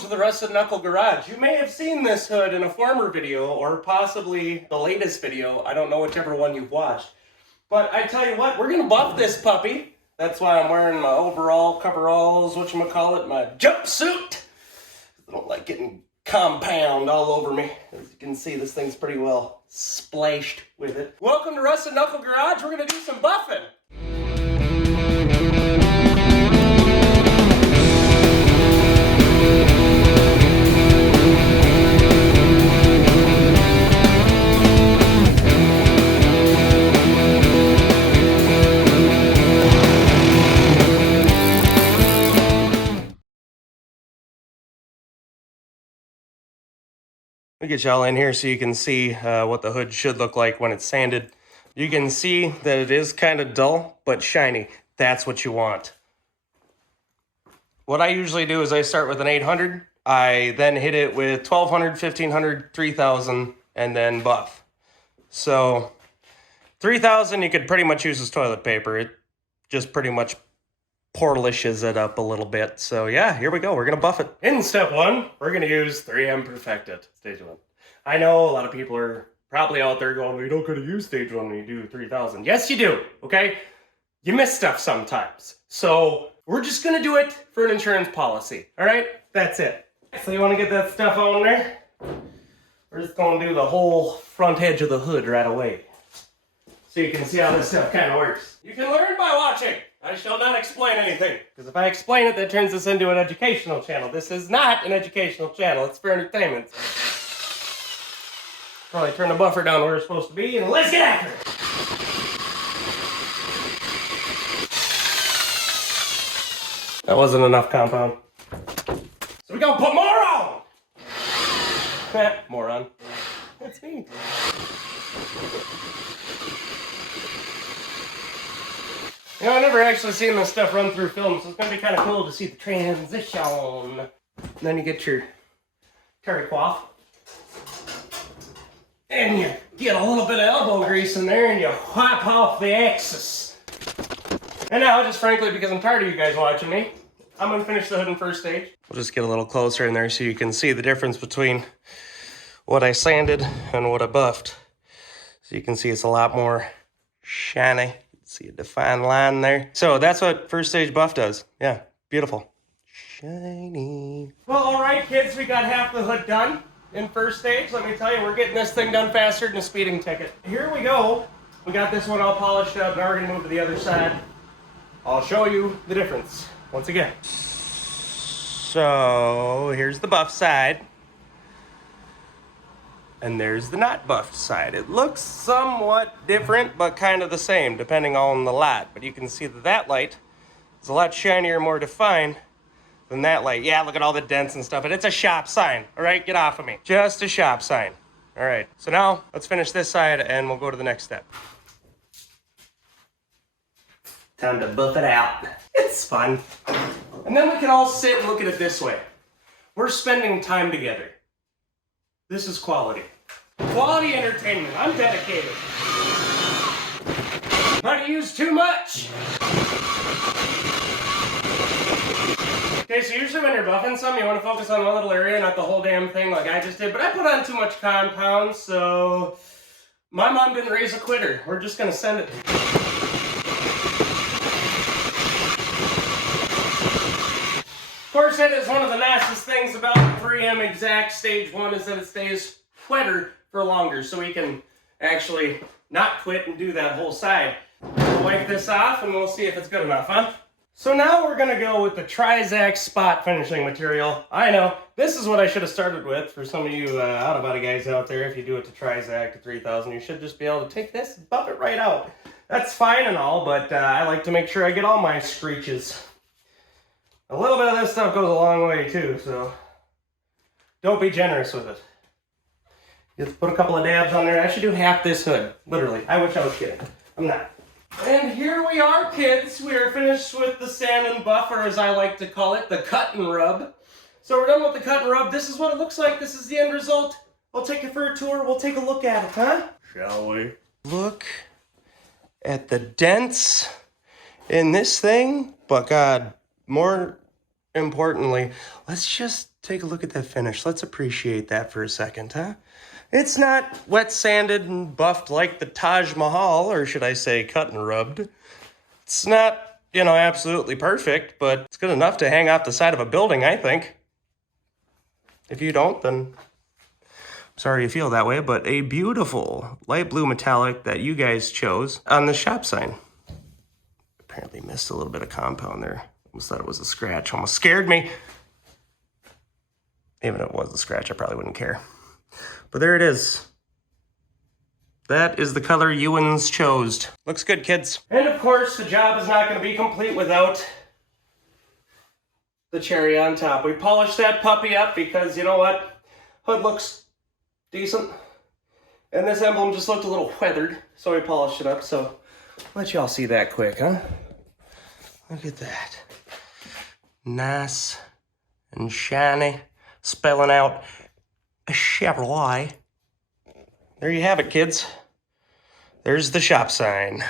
to the Rusted Knuckle Garage. You may have seen this hood in a former video, or possibly the latest video. I don't know whichever one you've watched. But I tell you what, we're gonna buff this puppy. That's why I'm wearing my overall, coveralls, whatchamacallit, my jumpsuit. I don't like getting compound all over me. As you can see, this thing's pretty well splashed with it. Welcome to Rusted Knuckle Garage. We're gonna do some buffing. Let me get y'all in here so you can see what the hood should look like when it's sanded. You can see that it is kind of dull, but shiny. That's what you want. What I usually do is I start with an 800. I then hit it with 1200, 1500, 3000, and then buff. So 3000 you could pretty much use as toilet paper. It just pretty much porlishes it up a little bit. So yeah, here we go. We're gonna buff it. In step one, we're gonna use 3M Perfect-It, stage one. I know a lot of people are probably out there going, well, you don't gotta use stage one when you do 3000. Yes, you do, okay? You miss stuff sometimes. So we're just gonna do it for an insurance policy, all right? That's it. So you wanna get that stuff on there? We're just gonna do the whole front edge of the hood right away, so you can see how this stuff kind of works. You can learn by watching. I shall not explain anything, because if I explain it, that turns this into an educational channel. This is not an educational channel. It's for entertainment. Probably turn the buffer down where it's supposed to be, and let's get after it. That wasn't enough compound. So we're gonna put more on! More on. That's me. You know, I've never actually seen this stuff run through film, so it's going to be kind of cool to see the transition. And then you get your terry cloth. And you get a little bit of elbow grease in there and you wipe off the excess. And now, just frankly, because I'm tired of you guys watching me, I'm going to finish the hood in first stage. We'll just get a little closer in there so you can see the difference between what I sanded and what I buffed. So you can see it's a lot more shiny. See a defined line there. So that's what first stage buff does. Yeah, beautiful. Shiny. Well, all right, kids, we got half the hood done in first stage. Let me tell you, we're getting this thing done faster than a speeding ticket. Here we go. We got this one all polished up. Now we're gonna move to the other side. I'll show you the difference once again. So here's the buff side. And there's the not buffed side. It looks somewhat different, but kind of the same, depending on the light. But you can see that that light is a lot shinier, more defined than that light. Yeah, look at all the dents and stuff. And it's a shop sign, all right? Get off of me. Just a shop sign. All right, so now let's finish this side and we'll go to the next step. Time to buff it out. It's fun. And then we can all sit and look at it this way. We're spending time together. This is quality. Quality entertainment. I'm dedicated. Might use too much. Okay, so usually when you're buffing something, you want to focus on one little area, not the whole damn thing like I just did. But I put on too much compound, so my mom didn't raise a quitter. We're just gonna send it. Of course, that is one of the nicest things about the 3M Exact Stage 1 is that it stays wetter for longer, so we can actually not quit and do that whole side. We'll wipe this off and we'll see if it's good enough, huh? So now we're gonna go with the Trizact spot finishing material. I know, this is what I should have started with for some of you out-of-body guys out there. If you do it to Trizact to 3000, you should just be able to take this and buff it right out. That's fine and all, but I like to make sure I get all my screeches. A little bit of this stuff goes a long way too, so don't be generous with it. Just put a couple of dabs on there. I should do half this hood, literally. I wish I was kidding. I'm not. And here we are, kids. We are finished with the sand and buff, or as I like to call it, the cut and rub. So we're done with the cut and rub. This is what it looks like. This is the end result. I'll take you for a tour. We'll take a look at it, huh? Shall we? Look at the dents in this thing. But God, more importantly, let's just take a look at that finish. Let's appreciate that for a second, huh? It's not wet sanded and buffed like the Taj Mahal, or should I say cut and rubbed. It's not, absolutely perfect, but it's good enough to hang off the side of a building, I think. If you don't, then I'm sorry you feel that way, but a beautiful light blue metallic that you guys chose on the shop sign. Apparently missed a little bit of compound there. Almost thought it was a scratch. Almost scared me. Even if it was a scratch, I probably wouldn't care. But there it is. That is the color Ewans chose. Looks good, kids. And of course, the job is not going to be complete without the cherry on top. We polished that puppy up because, you know what? Hood looks decent. And this emblem just looked a little weathered, so we polished it up. So let y'all see that quick, huh? Look at that. Nice and shiny. Spelling out a Chevrolet. There you have it, kids. There's the shop sign.